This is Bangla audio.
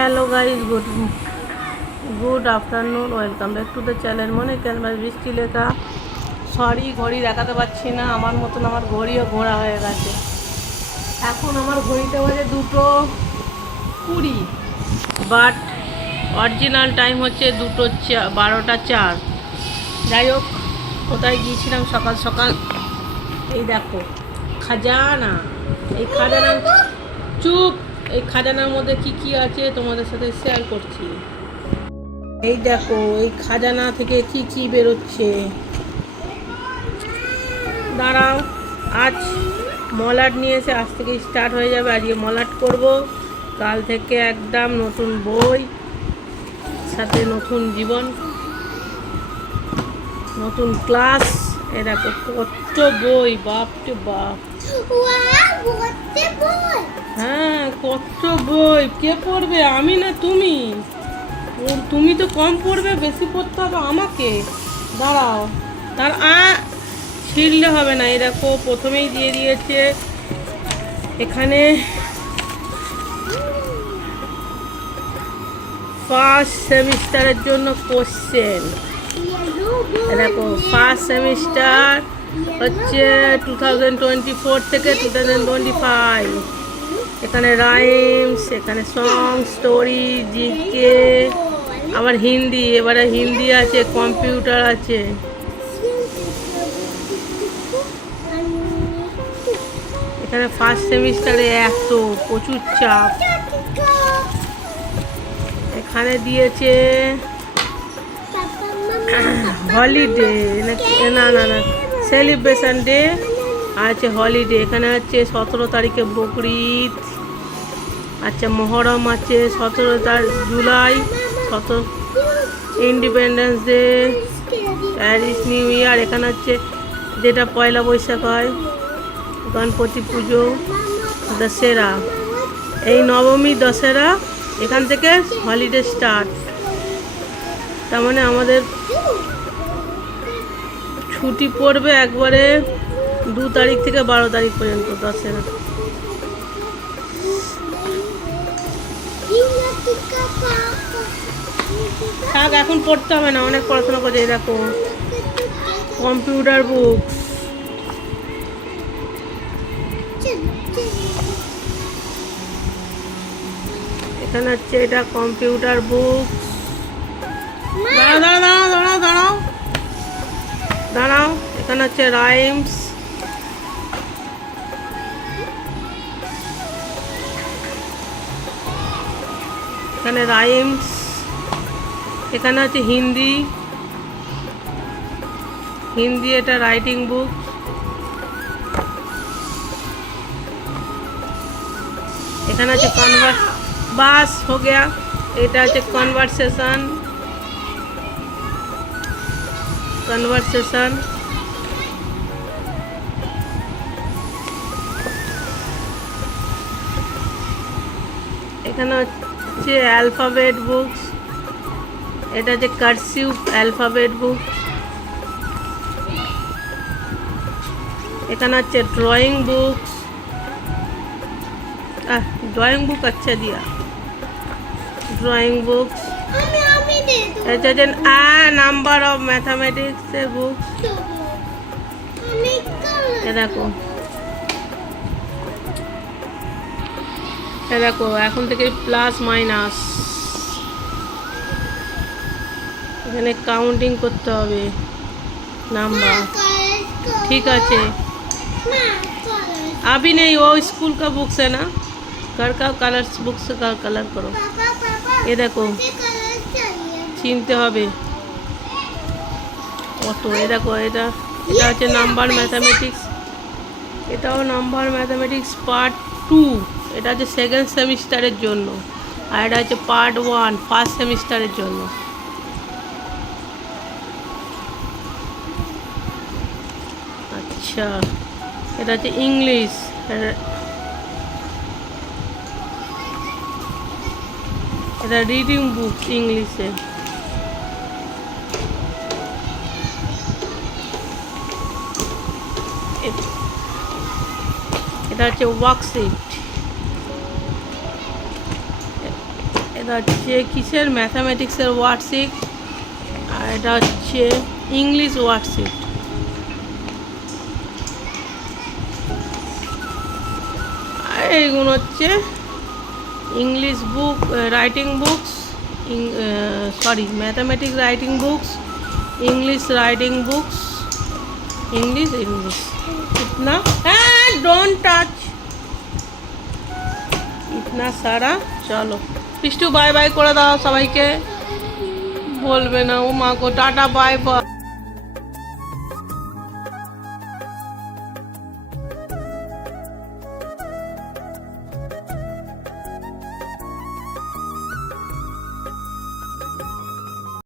Hello guys, good afternoon. Welcome back to the channel মনে ক্যানভাস বৃষ্টি লেখা। সরি, ঘড়ি দেখাতে পারছি না। আমার মতন আমার ঘড়িও ঘোরা হয়ে গেছে। এখন আমার ঘড়িতে বাজে 2:20, বাট অরিজিনাল টাইম হচ্ছে 12:04। যাই হোক, কোথায় গিয়েছিলাম সকাল সকাল? এই দেখো খাজানা। এই খাজানা, চুপ। এই খাজানার মধ্যে কি কি আছে তোমাদের সাথে শেয়ার করছি। এই দেখো, এই খাজানা থেকে কি কি বেরোচ্ছে। দাঁড়াও, আজ মলাট নিয়ে এসে আজ থেকে স্টার্ট হয়ে যাবে। আজকে মলাট করব, কাল থেকে একদম নতুন বই, সাথে নতুন জীবন, নতুন ক্লাস। এ দেখো কত বই, বাপরে বাপ। হ্যাঁ, কত বই। কে পড়বে, আমি না তুমি? তুমি তো কম পড়বে, বেশি পড়তে হবে আমাকে। দাঁড়াও, ছিঁড়লে হবে না। এই দেখো প্রথমেই দিয়ে দিয়েছে এখানে ফার্স্ট সেমিস্টারের জন্য কোশ্চেন। দেখো ফার্স্ট সেমিস্টার হচ্ছে 2024 থেকে 2025। এখানে রাইমস, এখানে সং, স্টোরি, জিকে, আবার হিন্দি। এবারে হিন্দি আছে, কম্পিউটার আছে। এখানে ফার্স্ট সেমিস্টারে এত প্রচুর চাপ। এখানে দিয়েছে হলিডে, না না না, সেলিব্রেশন ডে আছে, হলিডে। এখানে আছে 17 তারিখে বকরিদ, আচ্ছা মহরম আছে 17 July, 17 independence day, Paris new year. এখানে হচ্ছে যেটা পয়লা বৈশাখ হয়, গণপতি পুজো, দশেরা। এই নবমী, দশেরা, এখান থেকে হলিডে স্টার্ট। তার মানে আমাদের ছুটি পড়বে একবারে 2 তারিখ থেকে 12 তারিখ পর্যন্ত, দশেরা। থাক, এখন পড়তে হবে না, অনেক পড়াশোনা করছে। দেখো কম্পিউটার বুক, এখানে হচ্ছে এটা কম্পিউটার বুক। দাঁড়াও দাঁড়াও দাঁড়াও দাঁড়াও দাঁড়াও, এখানে হচ্ছে রাইমস, এখানে রাইমস। এখানে হচ্ছে হিন্দি, হিন্দি এটা রাইটিং বুক। এখানে আছে বাস हो गया। এটা হচ্ছে কনভারসেশন, এখানে হচ্ছে অ্যালফাবেট বুকস। এটা হচ্ছে কার্সিভ অ্যালফাবেট বুক। এখানে হচ্ছে ড্রয়িং বুকস। ड्राइंग बुक अच्छा दिया, ड्राइंग बुक्स। এটা হচ্ছে নাম্বার অফ ম্যাথামেটিক্স এর বুক। দেখো দেখো, এখন থেকে প্লাস মাইনাস, এখানে কাউন্টিং করতে হবে নাম্বার। ঠিক আছে, अभी नहीं, वो स्कूल का बुक्स है ना, घर का कलर्स बुक्स का कलर करो। ये देखो চিনতে হবে কত। এ দেখো, এটা হচ্ছে নাম্বার ম্যাথামেটিক্স, এটাও নাম্বার ম্যাথামেটিক্স পার্ট 2। এটা হচ্ছে সেকেন্ড সেমিস্টারের জন্য, আর এটা হচ্ছে পার্ট 1 ফার্স্ট সেমিস্টারের জন্য। আচ্ছা, এটা হচ্ছে ইংলিশ, এটা রিডিং বুক ইংলিশে। এটা হচ্ছে ওয়ার্কশিট। এটা হচ্ছে কিসের ম্যাথামেটিক্সের ওয়ার্কশিট, আর এটা হচ্ছে ইংলিশ ওয়ার্কশিট। আর এইগুলো হচ্ছে English book, writing books, sorry mathematics writing books, English writing books, English English इतना, डोंट टच, इतना सारा। चलो पिस्टू बाय बाय করে দাও সবাইকে, বলবে না ও মা গো টাটা বাই বাই।